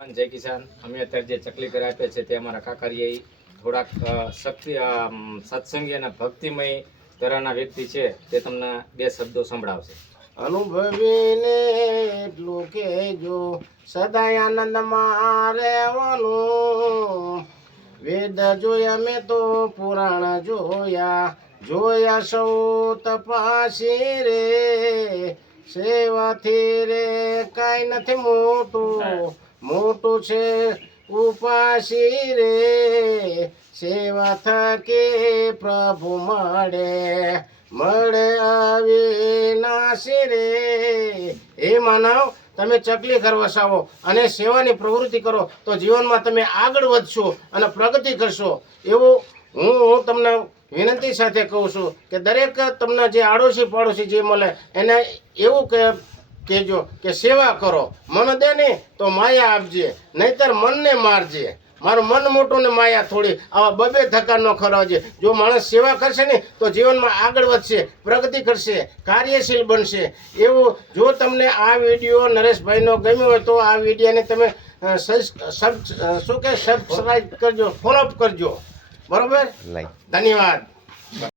જય કિસાન. અમે અત્યારે જે ચકલી કરી આપે છે તે અમારા કાકારીએ થોડાક શક્તિ સત્સંગી અને ભક્તિમય તરાના વ્યક્તિ છે. તે તમને બે શબ્દો સંભળાવશે. અનુભવીને એટલું કેજો સદાય આનંદમાં રહેવાનું. વેદ જોયા મેં તો પુરાણ જોયા. જોયા સૌ તપાસી રે, સેવાથી રે, કાંઈ નથી મોટું. મોટું છે, ઉપાસી રે, સેવા થકી પ્રભુ મળે. મળે અવિનાશી રે. હે માનવ, તમે ચકલી કરવા સાવો અને સેવાની પ્રવૃત્તિ કરો, તો જીવનમાં તમે આગળ વધશો અને પ્રગતિ કરશો. એવું હું હું તમને વિનંતી સાથે કહું છું કે દરેક તમને જે આડોશી પાડોશી જે મળે, એને એવું કે કહેજો કે સેવા કરો. મન દે ને તો માયા આપજે નહીતર મનને મારજે. મારું મન મોટું ને માયા થોડી. આવા બબે ધક્કા ન ખરાવજે જો માણસ સેવા કરશે ને તો જીવનમાં આગળ વધશે પ્રગતિ કરશે કાર્યશીલ બનશે. એવું જો તમને આ વીડિયો નરેશભાઈનો ગમ્યો હોય તો આ વિડીયોને તમે શું કે સબસ્ક્રાઈબ કરજો ફોલોઅપ કરજો. બરોબર? ધન્યવાદ.